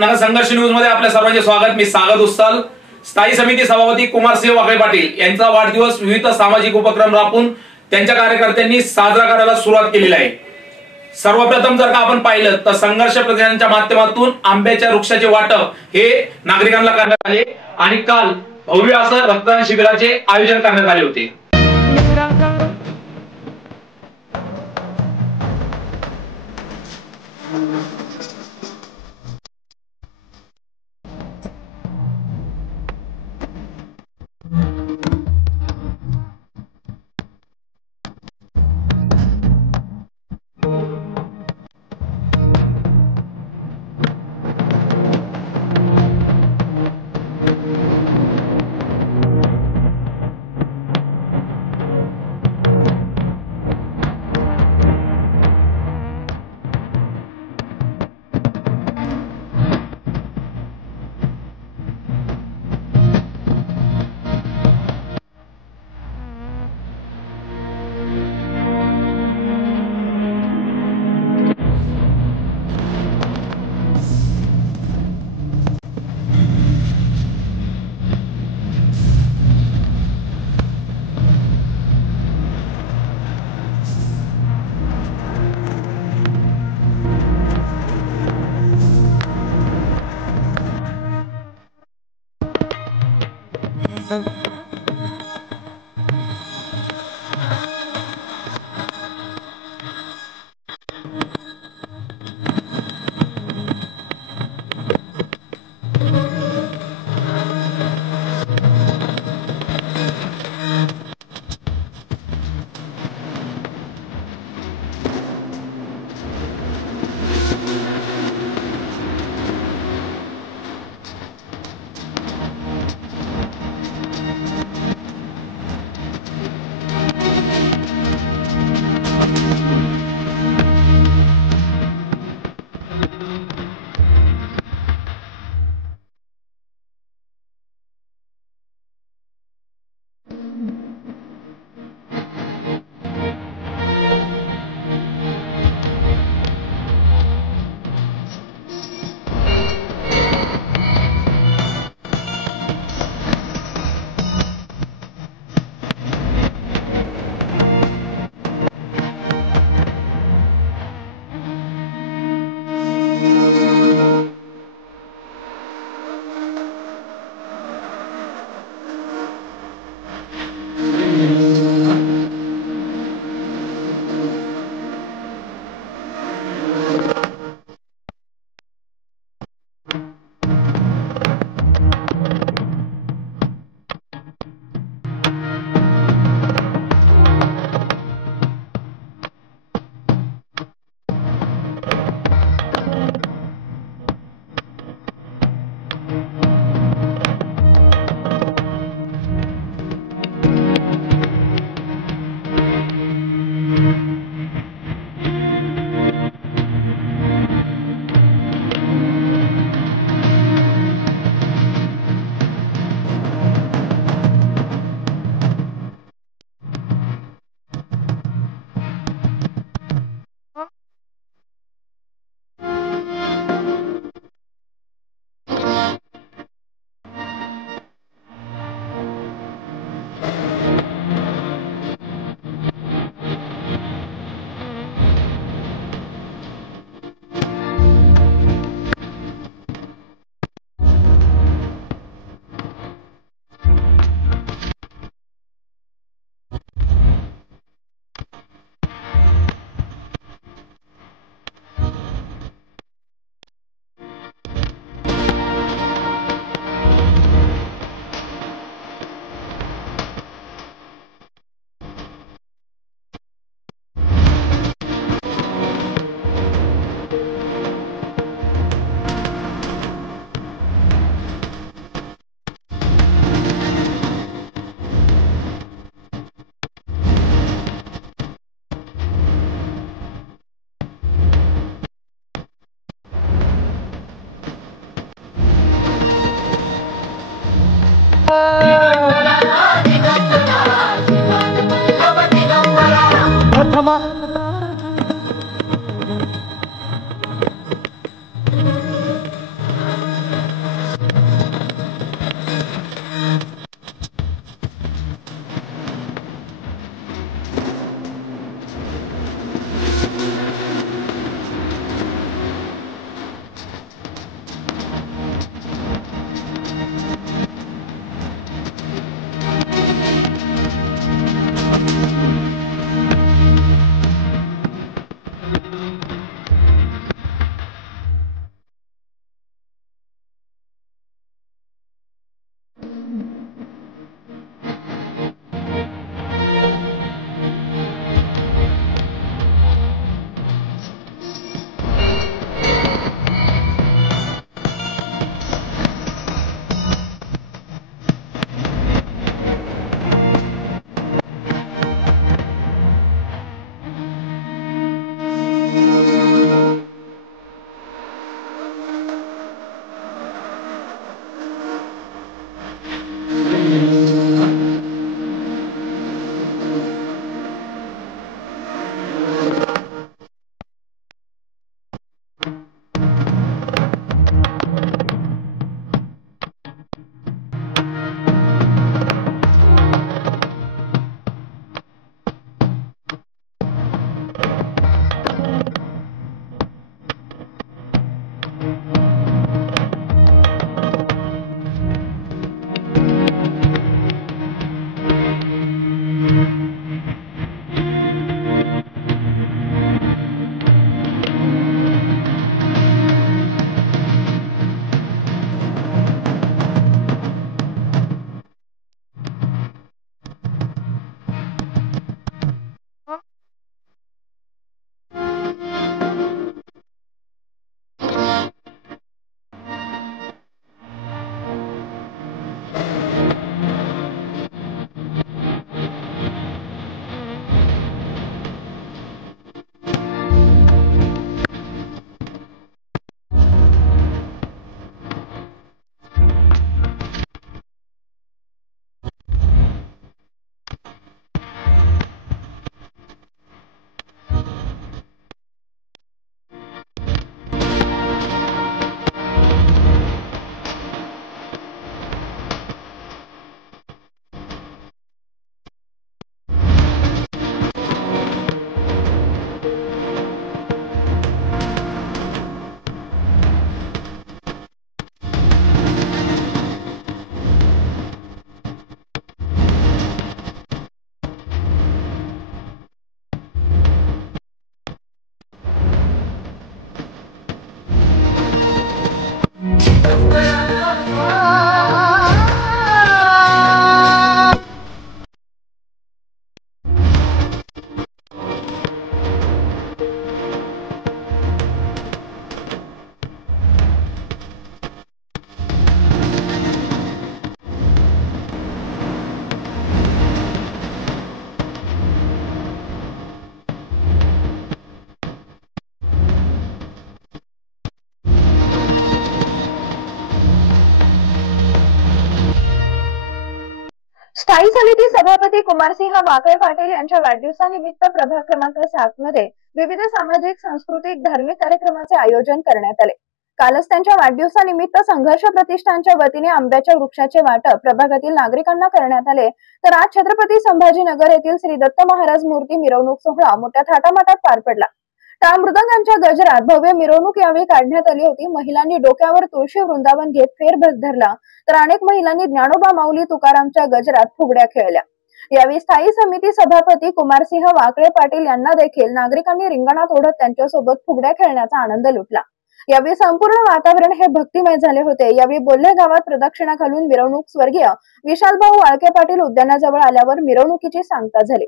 नगर संघर्ष न्यूज मध्ये आपल्या सर्वांचे स्वागत। मी सागत उस्ताल। स्थायी समिती सभापती कुमारसिंह वाकळे पाटील यांचा वाढदिवस विविध सामाजिक उपक्रम राबवून त्यांच्या कार्यकर्त्यांनी साजरा करायला सुरुवात केलेली आहे। सर्वप्रथम जर का आपण पाहिलं तर संघर्ष प्रतिनिधींच्या माध्यमातून आंब्याच्या वृक्षाचे वाटप हे नागरिकांना करण्यात आले आणि काल भव्य असं रक्तदान शिबिराचे आयोजन करण्यात आले होते। स्थायी समिती सभापती कुमारसिंह वाकळे पाटील यांच्या वाढदिवसानिमित्त प्रभाग क्रमांक 7 मध्ये विविध सामाजिक, सांस्कृतिक, धार्मिक कार्यक्रमाचे आयोजन करण्यात आले। कालच त्यांच्या वाढदिवसानिमित्त संघर्ष प्रतिष्ठानच्या वतीने आंब्याच्या वृक्षाचे वाटप प्रभागातील नागरिकांना करण्यात आले। तर आज छत्रपती संभाजीनगर येथील श्री दत्त महाराज मूर्ती मिरवणूक सोहळा मोठ्या थाटामाटात पार पडला। टाळ मृदंगांच्या गजरात भव्य मिरवणूक यावेळी काढण्यात आली होती। महिलांनी डोक्यावर तुळशी वृंदावन घेत फेर धरला, तर अनेक महिलांनी ज्ञानोबा माऊली तुकारामच्या गजरात फुगड्या खेळल्या। यावेळी स्थायी समिती सभापती कुमारसिंह वाकळे पाटील यांना देखील नागरिकांनी रिंगणात ओढत त्यांच्यासोबत फुगड्या खेळण्याचा आनंद लुटला। यावेळी संपूर्ण वातावरण हे भक्तिमय झाले होते। यावेळी बोल्हे गावात प्रदक्षिणा घालून मिरवणूक स्वर्गीय विशालभाऊ वाळके पाटील उद्यानाजवळ आल्यावर मिरवणुकीची सांगता झाली।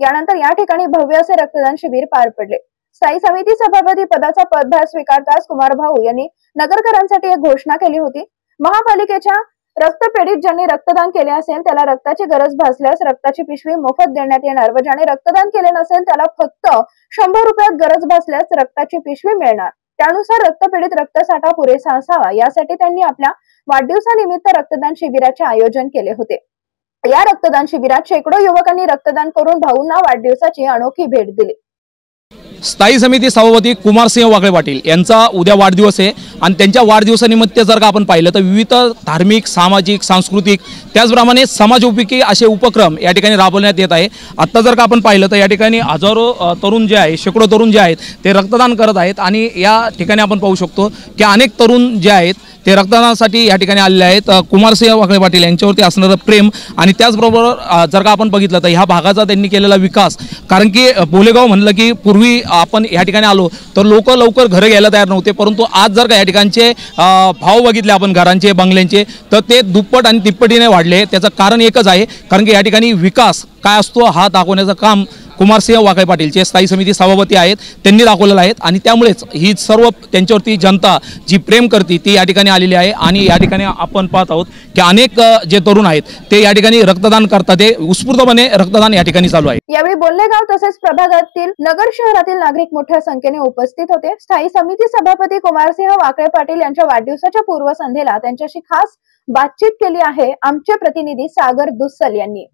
यानंतर या ठिकाणी भव्य असे रक्तदान शिबिर पार पडले। स्थायी समिती सभापती पदाचा पदभार स्वीकारताच कुमार भाऊ यांनी नगरकरांसाठी एक घोषणा केली होती। महापालिकेच्या रक्तपेढीत ज्यांनी रक्तदान केले असेल त्याला रक्ताची गरज भासल्यास रक्ताची पिशवी मोफत देण्यात येणार व ज्याने रक्तदान केले नसेल त्याला फक्त 100 रुपयात गरज भासल्यास रक्ताची पिशवी मिळणार। त्यानुसार रक्तपेढीत रक्तसाठा पुरेसा असावा यासाठी त्यांनी आपल्या वाढदिवसानिमित्त रक्तदान शिबिराचे आयोजन केले होते। या रक्तदान शिबिरात शेकडो युवकांनी रक्तदान करून भाऊंना वाढदिवसाची अनोखी भेट दिली। स्थायी समिती सभापती कुमारसिंह वाकळे पाटील यांचा उद्या वाढदिवस आहे आणि त्यांच्या वाढदिवसानिमित्त जर का आपण पाहिलं तर विविध धार्मिक, सामाजिक, सांस्कृतिक त्याचप्रमाणे समाजोपयोगी असे उपक्रम या ठिकाणी राबवण्यात येत आहे। आता जर का आपण पाहिलं तर या ठिकाणी हजारो तरुण जे आहे, शेकडो तरुण जे आहेत ते रक्तदान करत आहेत आणि या ठिकाणी आपण पाहू शकतो की अनेक तरुण जे आहेत ते रक्तदानासाठी या ठिकाणी आलेले आहेत। कुमारसिंह वाकळे पाटील यांच्यावरती असणारं प्रेम आणि त्याचबरोबर जर का आपण बघितलं तर ह्या भागाचा त्यांनी केलेला विकास, कारण की बोलेगाव म्हणलं की पूर्वी आपण या ठिकाणी आलो तर लोक लवकर घरे घ्यायला तयार नव्हते, परंतु आज जर का या ठिकाणचे भाव बघितले आपण घरांचे, बंगल्यांचे, तर ते दुप्पट आणि तिप्पटीने वाढले। त्याचं कारण एकच आहे, कारण की या ठिकाणी विकास काय असतो हा दाखवण्याचं काम कुमारसिंह वाकळे पाटील जे स्थायी समिती सभापती आहेत त्यांनी दाखवलेलं आहे आणि त्यामुळेच ही सर्व त्यांच्यावरती जनता जी प्रेम करते ती या ठिकाणी आलेली आहे। आणि या ठिकाणी आपण पाहत आहोत की अनेक जे तरुण आहेत ते या ठिकाणी रक्तदान करतात, ते उत्स्फूर्तपणे रक्तदान या ठिकाणी चालू आहे। यावेळी बोल्हेगाव तसेच प्रभागातील नगर शहरातील नागरिक मोठ्या संख्येने उपस्थित होते। स्थायी समिती सभापती कुमारसिंह वाकळे पाटील यांच्या वाढदिवसाच्या पूर्वसंध्येला त्यांच्याशी खास बातचीत केली आहे आमचे प्रतिनिधी सागर दुस्सल यांनी।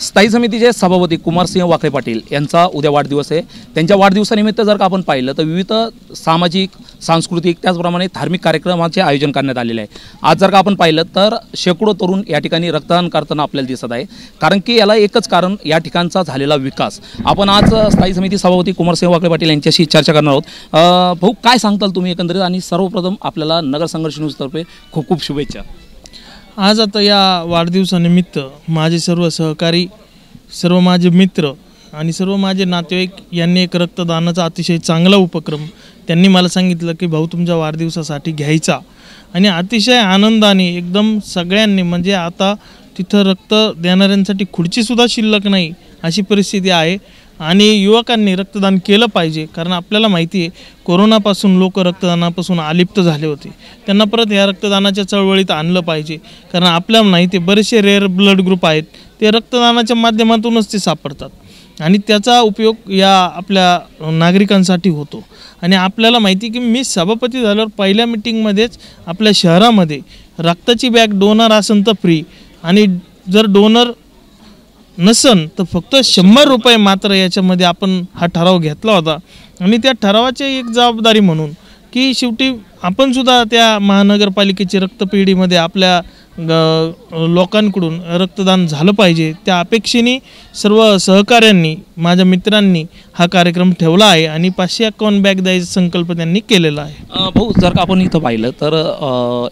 स्थायी समितीचे सभापती कुमारसिंह वाकळे पाटील यांचा उद्या वाढदिवस आहे। त्यांच्या वाढदिवसानिमित्त जर का आपण पाहिलं तर विविध सामाजिक, सांस्कृतिक त्याचप्रमाणे धार्मिक कार्यक्रमाचे आयोजन करण्यात आलेले आहे। आज जर का आपण पाहिलं तर शेकडो तरुण या ठिकाणी रक्तदान करताना आपल्याला दिसत आहे, कारण की याला एकच कारण या ठिकाणचा झालेला विकास। आपण आज स्थायी समिती सभापती कुमारसिंह वाकळे पाटील यांच्याशी चर्चा करणार आहोत। भाऊ, काय सांगताल तुम्ही एकंदरीत, आणि सर्वप्रथम आपल्याला नगर संघर्ष न्यूजतर्फे खूप खूप शुभेच्छा। आज आता या वाढदिवसानिमित्त माझे सर्व सहकारी, सर्व माझे मित्र आणि सर्व माझे नातेवाईक यांनी एक रक्तदानाचा अतिशय चांगला उपक्रम त्यांनी मला सांगितलं की भाऊ तुमच्या वाढदिवसासाठी घ्यायचा, आणि अतिशय आनंदाने एकदम सगळ्यांनी, म्हणजे आता तिथं रक्त देणाऱ्यांसाठी खुर्चीसुद्धा शिल्लक नाही अशी परिस्थिती आहे. आणि युवकांनी रक्तदान केलं पाहिजे, कारण आपल्याला माहिती आहे कोरोनापासून लोक रक्तदानापासून अलिप्त झाले होते. त्यांना परत या रक्तदानाच्या चळवळीत आणलं पाहिजे, कारण आपल्याला माहिती आहे बरेचसे रेअर ब्लड ग्रुप आहेत ते रक्तदानाच्या माध्यमातूनच ते सापडतात, आणि त्याचा उपयोग या आपल्या नागरिकांसाठी होतो. आणि आपल्याला माहिती की मी सभापती झाल्यावर पहिल्या मिटिंगमध्येच आपल्या शहरामध्ये रक्ताची बॅग डोनर असेल तर फ्री, आणि जर डोनर नसन तर फक्त 100 रुपये मात्र याच्यामध्ये आपण हा ठराव घेतला होता. आणि त्या ठरावाची एक जबाबदारी म्हणून की शेवटी आपण सुद्धा त्या महानगरपालिकेची रक्तपेढीमध्ये आपल्या लोकांकडून रक्तदान झालं पाहिजे, त्या अपेक्षेने सर्व सहकाऱ्यांनी, माझ्या मित्रांनी हा कार्यक्रम ठेवला आहे आणि 551 बॅग द्यायचा संकल्प त्यांनी केलेला आहे. भाऊ, जर का आपण इथं पाहिलं तर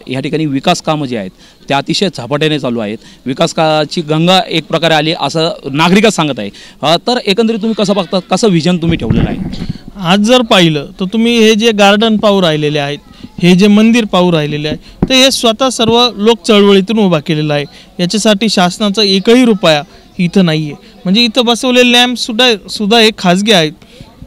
या ठिकाणी विकास कामं जे आहेत ते अतिशय झपाट्याने चालू आहेत. विकासाची गंगा एक प्रकारे आली असं नागरिकच सांगत आहे. तर एकंदरीत तुम्ही कसं बघता, कसं विजन तुम्ही ठेवलेलं आहे? आज जर पाहिलं तर तुम्ही हे जे गार्डन पाहू राहिलेले आहेत, हे जे मंदिर पाहू राहिलेले आहे, तर हे स्वतः सर्व लोक चळवळीतून उभा केलेलं आहे. याच्यासाठी शासनाचा एकही रुपया इथं नाही आहे. म्हणजे इथं बसवलेले लॅम्पसुद्धा हे खाजगी आहेत.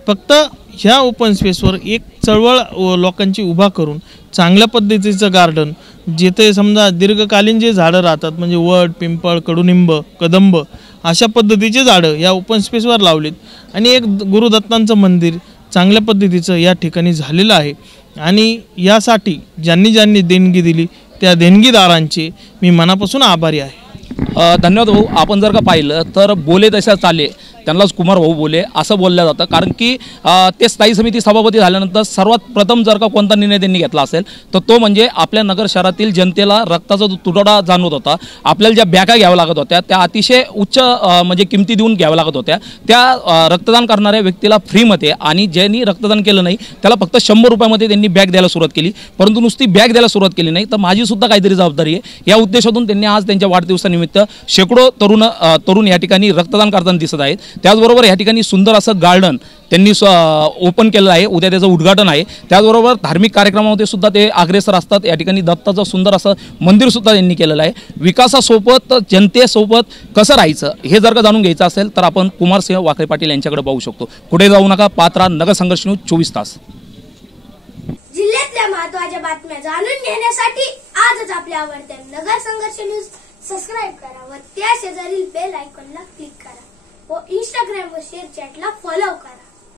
फक्त ह्या ओपन स्पेसवर एक चळवळ लोकांची उभा करून चांगल्या पद्धतीचं गार्डन, जिथे समजा दीर्घकालीन जे झाडं राहतात, म्हणजे वड, पिंपळ, कडुनिंब, कदंब अशा पद्धतीचे झाडं या ओपन स्पेसवर लावलीत, आणि एक गुरुदत्तांचं मंदिर चांगल्या पद्धतीचं या ठिकाणी झालेलं आहे. आणि यासाठी ज्यांनी देणगी दिली त्या देणगीदारांचे मी मनापासून आभारी आहे. धन्यवाद भाऊ. आपण जर का पाहिलं तर बोले तशा चाले, त्यांनाच कुमार भाऊ बोले असं बोललं जातं, कारण की ते स्थायी समिती सभापती झाल्यानंतर सर्वात प्रथम जर का कोणता निर्णय त्यांनी घेतला असेल तर तो म्हणजे आपल्या नगर शहरातील जनतेला रक्ताचा जो तुटवडा जाणवत होता, आपल्याला ज्या बॅगा घ्याव्या लागत होत्या त्या अतिशय उच्च म्हणजे किमती देऊन घ्याव्या लागत होत्या, त्या रक्तदान करणाऱ्या व्यक्तीला फ्रीमध्ये, आणि ज्यांनी रक्तदान केलं नाही त्याला फक्त 100 रुपयामध्ये त्यांनी बॅग द्यायला सुरुवात केली. परंतु नुसती बॅग द्यायला सुरुवात केली नाही तर माझीसुद्धा काहीतरी जबाबदारी आहे. या उद्देशातून त्यांनी आज त्यांच्या वाढदिवसानिमित्त शेकडो तरुण या ठिकाणी रक्तदान करताना दिसत आहेत. त्याचबरोबर या ठिकाणी सुंदर असं गार्डन त्यांनी ओपन केलं आहे. उद्या त्याचं उद्घाटन आहे. त्याचबरोबर धार्मिक कार्यक्रमामध्ये सुद्धा ते अग्रेसर असतात. या ठिकाणी दत्ताचं सुंदर असं मंदिरसुद्धा त्यांनी केलेलं आहे. विकासासोबत जनतेसोबत कसं राहायचं हे जर का जाणून घ्यायचं असेल तर आपण कुमारसिंह वाकळे पाटील यांच्याकडे पाहू शकतो. कुठे जाऊ नका, पाहत राहा नगर संघर्ष न्यूज 24 तास. जिल्ह्यातल्या महत्त्वाच्या बातम्या जाणून घेण्यासाठी आजच आपल्या आवडत्या नगर संघर्ष न्यूज सबस्क्राईब करा व त्या शेजारील बेल आयकॉनला क्लिक करा व इंस्टाग्राम व शेअर चॅटला फॉलो करा.